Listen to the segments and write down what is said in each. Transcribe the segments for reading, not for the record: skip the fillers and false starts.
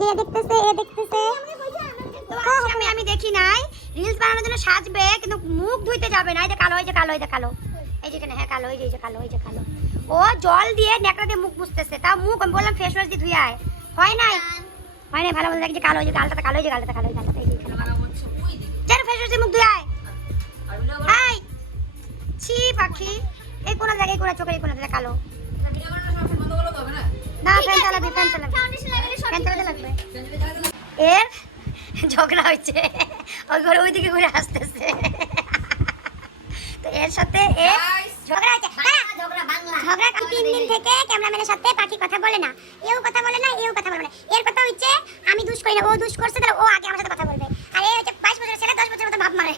যে দেখতেছে এ দেখতেছে তো আমি দেখি নাই রিলস বানানোর জন্য সাজবে কিন্তু মুখ ধুইতে যাবে না। এই যে কালো এই যে কালো এই যে কালো এই যে এখানে হ্যাঁ কালো এই যে কালো এই যে কালো ও জল দিয়ে নেকড়া দিয়ে মুখ মুছতেছে তা মুখ আমি বললাম ফেস ওয়াশ দিয়ে ধুই আয় হয় নাই ভালো বলে দেখি যে কালো এই যে গালটা কালো এই যে গালটা কালো এই গালটা এই যে এখানে চল ফেস ওয়াশ দিয়ে মুখ ধুই আয় হাই ছি পাখি এই কোন জায়গায় কোন চোখের কোন জায়গায় কালো না ফ্যান চালাবি ফ্যান চালাতে লাগবে এর ঝগড়া হচ্ছে ওই ঘরে ওইদিকে ঘুরে আসতেছে তো এর সাথে ঝগড়া হচ্ছে ঝগড়া 3 দিন থেকে ক্যামেরাম্যানের সাথে পাখি কথা বলে না এও কথা বলে না এও কথা বলে না এর কথা হচ্ছে আমি দুষ করি না ও দুষ করছে তাহলে ও আগে আমার সাথে কথা বলবে আর এই হচ্ছে 22 বছরের ছেলে 10 বছরের মতো বাপ মারে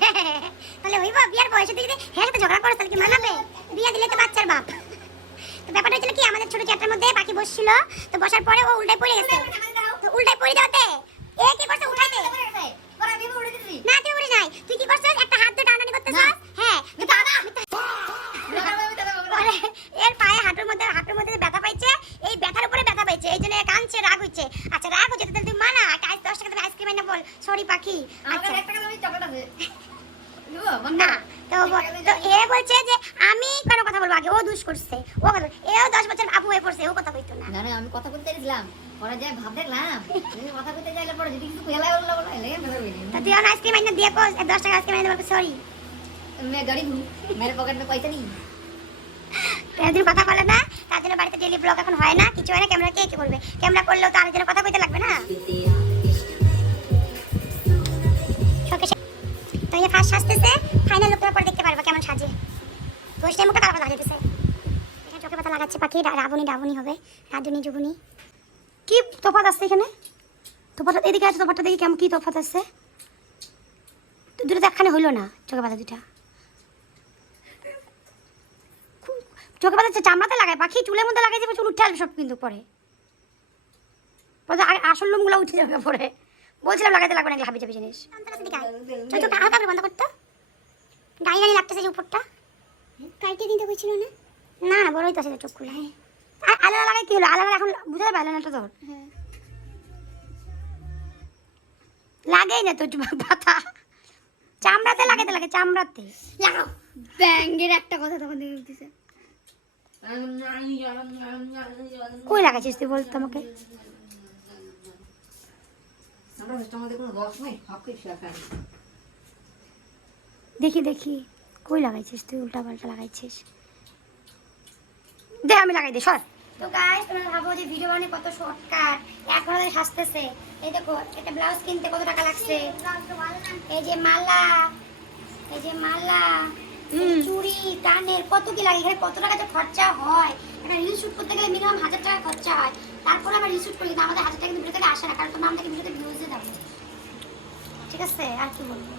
তাহলে হইব বিয়ার বয়সে দিদি হ্যাঁ সাথে ঝগড়া করে তাহলে কি মানাবে বিয়া দিলে তো বাচ্চার বাপ তো ব্যাপারটা হচ্ছে কি আমাদের ছোট চ্যাটার মধ্যে পাখি বসছিল তো বসার পরে ও উল্টায় পড়ে গেছে তো উল্টায় পড়ে যাওয়াতে এ কি করছে উঠাইতে না তুই উড়ে নাই তুই কি করছিস একটা হাত দিয়ে টানাটানি করতেছিস হ্যাঁ এর পায়ে হাঁটুর মধ্যে ব্যথা পাইছে এই ব্যথার উপরে ব্যথা পাইছে এই জন্য কাঁদছে রাগ হচ্ছে আচ্ছা রাগ হচ্ছে তাহলে তুই মানা 10 টাকা তুমি আইসক্রিম এনে বল সরি পাখি আচ্ছা 1 টাকা দামি চকলেট আছে না তো এ বলছে যে আমি কেন কথা বলবো আগে ও দুষ করছে ও কথা এও 10 বছর আপু হয়ে পড়ছে ও কথা কইতো না না আমি কথা বলতে গেছিলাম পরে যে ভাব দেখলাম তুমি কথা বলতে যাইলে পরে যদি কিছু হেলাই বললো এলে তো তুই আইসক্রিম এনে দিয়ে কো 10 টাকা আইসক্রিম এনে বল সরি मैं गरीब हूँ मेरे पॉकेट में पैसा नहीं এদিন কথা বলে না তার জন্য বাড়িতে ডেইলি ব্লগ এখন হয় না কিছু হয় না ক্যামেরা কে করবে ক্যামেরা করলেও তো আরেকজনের কথা কইতে লাগবে না তো এই ফার্স্ট সাজতেছে ফাইনাল লুকটা পরে দেখতে পারবে কেমন সাজে তো সেই মুখটা কারো লাগাইতেছে এখানে চোখে পাতা লাগাচ্ছে পাখি রাবণী হবে রাধুনি যুবনী কি তফাৎ আছে এখানে তফাৎ এদিকে আছে তফাৎটা দেখি কেমন কি তফাৎ আছে দুটো তো একখানে হইলো না চোখে পাতা দুটা চোখে পাতা চামড়াতে লাগায় পাখি চুলের মধ্যে লাগাই যাবে চুল উঠে আসবে সব কিন্তু পরে আসল লোমগুলো উঠে যাবে পরে বলছিলাম লাগাইতে লাগবে না হাবি যাবি জিনিস চোখটা হালকা করে বন্ধ করতো ডাইনি লাগতেছে যে উপরটা কাইটে দিতে হয়েছিল না না না বড়ই তো আছে চোখগুলো আর আলাদা লাগাই কি হলো আলাদা এখন বুঝতে পারবে আলাদাটা তোর লাগেই না তো পাতা চামড়াতে লাগাইতে লাগে চামড়াতে লাগাও ব্যাঙ্গের একটা কথা তখন দিয়ে দিতেছে কই লাগাইছিস তুই বলতো আমাকে দেখি কই লাগাইছিস তুই উল্টা পাল্টা লাগাইছিস দে আমি লাগাই দে সর তো গাইস তোমরা ভাবো যে ভিডিও বানানো কত শর্টকাট এক ঘন্টায় সাজতেছে এই দেখো একটা ব্লাউজ কিনতে কত টাকা লাগছে এই যে মালা চুড়ি কানের কত কি লাগে এখানে কত টাকা যে খরচা হয় একটা রিল শুট করতে গেলে মিনিমাম 1000 টাকা খরচা হয় তারপর আমরা রিল শুট করি কিন্তু আমাদের 1000 টাকা কিন্তু ভিডিওতে আসে না কারণ তোমরা আমাদেরকে ভিডিওতে ভিউজে দাও ঠিক আছে আর কি বলবো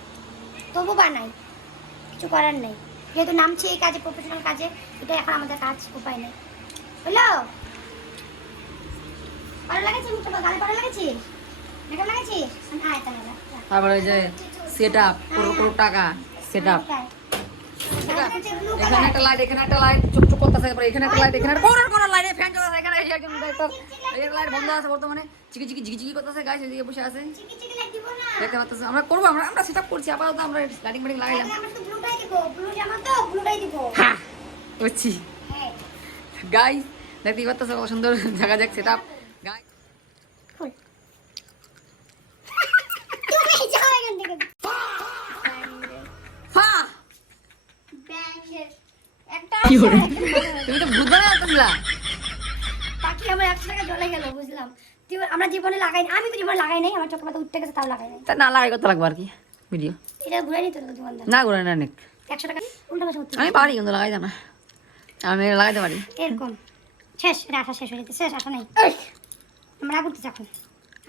তবু বানাই কিছু করার নেই যেহেতু নামছি এই কাজে প্রফেশনাল কাজে এটা এখন আমাদের কাজ উপায় নেই হলো ভালো লাগেছে মুখটা গালে ভালো লাগেছে মেকআপ লাগাইছিস হ্যাঁ এটা লাগা তারপরে যে সেটআপ পুরো টাকা সেটআপ এখানে একটা লাইট চুপ করতেছে তারপরে এখানে একটা লাইট এখানে কোন লাইটে ফ্যান চলতেছে এখানে একজন দেখো এই লাইট বন্ধ আছে বর্তমানে চিকি করতেছে গাইস এদিকে বসে আছে চিকি লাইট দিব না দেখতে পাচ্ছেন আমরা করব আমরা সেটআপ করছি আপাতত আমরা লাইটিং লাগাইলাম আমরা তো ব্লুটাই দিব ব্লু জামা তো ব্লুটাই দিব হ্যাঁ বুঝছি হ্যাঁ গাইস দেখতে পাচ্ছেন কত সুন্দর জায়গা দেখ সেটআপ গাইস ফুল তুমি যাও এখান থেকে কি হলো তুমি তো ভূত বানাই আসছিলা পাখি আমার 100 টাকা জ্বলে গেল বুঝলাম তুই আমরা জীবনে লাগাই আমি তো জীবনে লাগাই নাই আমার চোখে পাতা উঠতে গেছে তাও লাগাই নাই তা না লাগাই কত লাগবে আর কি ভিডিও এটা ঘুরে নিতে তো দোকানদার না ঘুরে না অনেক 100 টাকা উল্টা পাশে উঠতে আমি পারি কিন্তু লাগাই না আমি লাগাইতে পারি এরকম শেষ আঠা শেষ হয়ে যেতে শেষ আঠা নাই আমরা আগুন তো এখন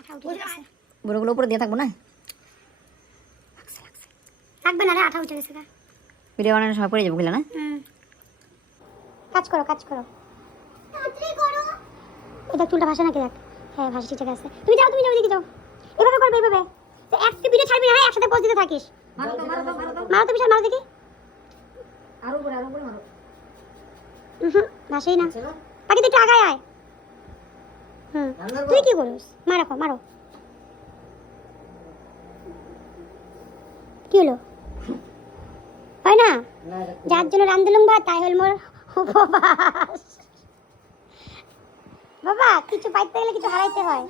আঠা উঠে গেছে বড়গুলো উপরে দিয়ে থাকবো না লাগবে না রে আঠা উঠে গেছে ভিডিও বানানোর সময় পড়ে যাবো বুঝলে না কাজ করো এটা চুলটা ভাসে নাকি দেখ হ্যাঁ ভাসে ঠিক আছে তুমি যাও ওইদিকে যাও এভাবে করবে এভাবে তো একটা ভিডিও ছাড়বি না একসাথে পোজ দিতে থাকিস মারো তো বিশাল মারো দেখি আরো উপরে মারো ভাসেই না পাখি তুই একটু আগায় আয় তুই কি করিস মারো কি হলো হয় না যার জন্য রান্ধলুম ভাত তাই হল মোর উপবাস বাবা কিছু পাইতে গেলে কিছু হারাইতে হয়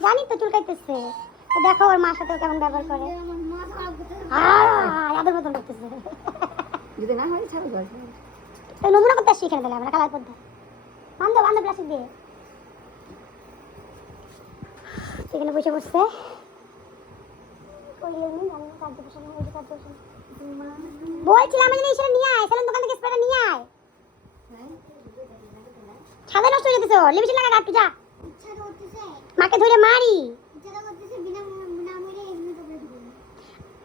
জানি তো চুলকাইতেছে তো দেখো ওর মার সাথে কেমন ব্যবহার করে আদর মতন করতেছে যদি না হয় ছাড়ো গাছ তো নমুনা করতে আসছি এখানে তাহলে আমরা কালার করতে বান্ধব প্লাস্টিক দিয়ে সেখানে বসে বসছে বলছিলাম আমি এসে নিয়ে আয় সেলুন দোকান থেকে স্প্রেটা নিয়ে আয় ছাদে নষ্ট হয়ে যেতেছে লিপস্টিক লাগা একটু যা মাকে ধরে মারি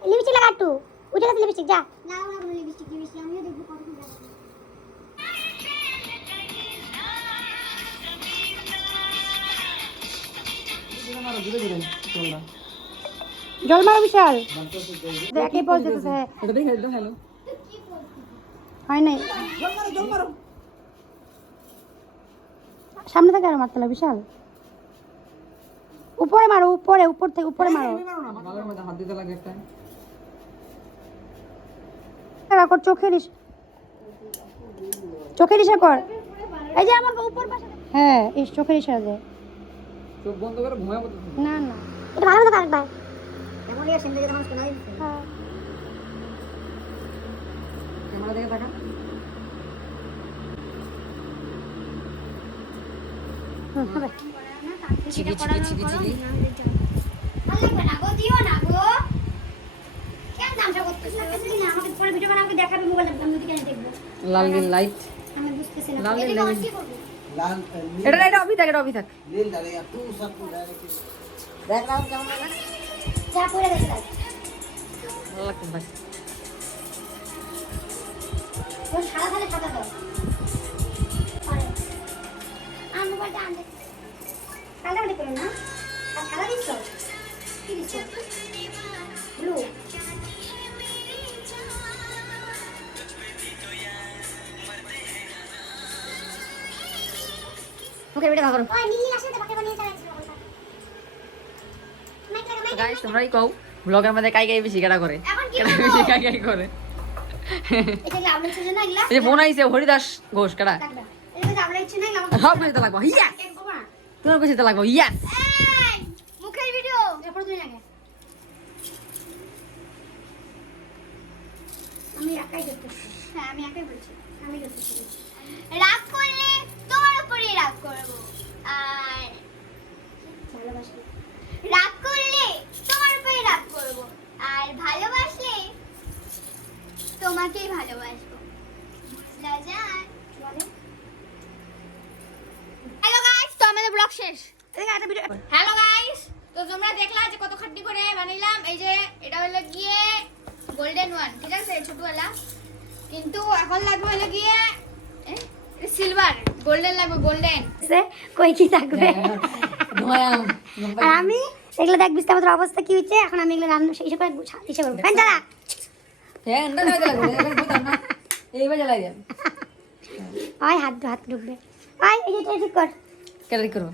লিপস্টিক লাগা একটু উঠে গেছে লিপস্টিক যা জল মারো বিশাল দেখে পজ দিতেছে এটা দেখে দাও হ্যালো হয় নাই সামনে থেকে আরো মারতে লাগে বিশাল উপরে মারো উপর থেকে উপরে মারো মালার মধ্যে হাত দিতে লাগে একটা রাখো চোখের ইশারা কর এই যে আমার উপর পাশে হ্যাঁ এই চোখের ইশারা দে চোখ বন্ধ করে ঘুমায় পড়তে না এটা ভালো মতো কাটবা এমন ইয়ে সিন দেখে মানুষ কেন দিচ্ছে হ্যাঁ ক্যামেরা দেখে দেখা হবে চিকি চিকি চিকি চিকি ভালো লাগবে না গো দিও না গো কেন নামটা করতেছ না আমাকে পরে ভিডিও বানাও দেখাবে মোবাইলে আমি ওদিকে দেখব লাল নীল লাইট আমি বুঝতেছি না লাল নীল এটা লাইট কি করব লাল এটা অভি থাক নীল দাঁড়িয়ে তু সব ডাইরেক্ট দেখ রাও কেমন লাগে চা পড়ে গেছে ভালো লাগতো ভাই ও সারা খালি ফাটা দাও আরে আর মোবাইলটা আনতে কালা বলি করো না আর সারা দিচ্ছ কি দিচ্ছ ব্লু মুখের ভিডিও ভালো ওই নীল আসলে তো বাকি বানিয়ে চালাচ্ছিল তো গাইস তোমরাই কও ব্লগের মধ্যে কাই কাই বেশি কাটা করে এখন কি কাটা বেশি কাই কাই করে এটা কি আমরা ছিল না এগুলা এই যে বোন আইছে হরিদাস ঘোষ কাটা লাগবে এটা কি আমরা ইচ্ছে নাই আমার সব কিছু লাগবো ইয়াস কেক করব না তোমার কিছু লাগবো ইয়াস এই মুখের ভিডিও এরপর তুই লাগে আমি একাই করতেছি হ্যাঁ আমি একাই বলছি আমি করতেছি রাগ করলে তোমার উপরেই রাগ করব আর ভালোবাসলে রাগ করলে তোমার উপরেই রাগ করব আর ভালোবাসলে তোমাকেই ভালোবাসবো লাজান বলে হ্যালো গাইস তো আমাদের ব্লগ শেষ হ্যালো গাইস তো তোমরা দেখলা যে কত খাটনি করে বানাইলাম এই যে এটা হলো গিয়ে গোল্ডেন ওয়ান ঠিক আছে ছোটওয়ালা কিন্তু এখন লাগবে হলো গিয়ে সিলভার গোল্ডেন লাগবে গোল্ডেন কই কি থাকবে আর আমি এগুলো দেখ বিস্তার আমাদের অবস্থা কি হচ্ছে এখন আমি এগুলো রান্না শেষ করে হিসেবে করবো ফ্যান চালা হ্যাঁ এন্ডা না লাগবে এইবার জ্বালাই দেন হাত ঢুকবে এই যে ঠিক কর কেন করবো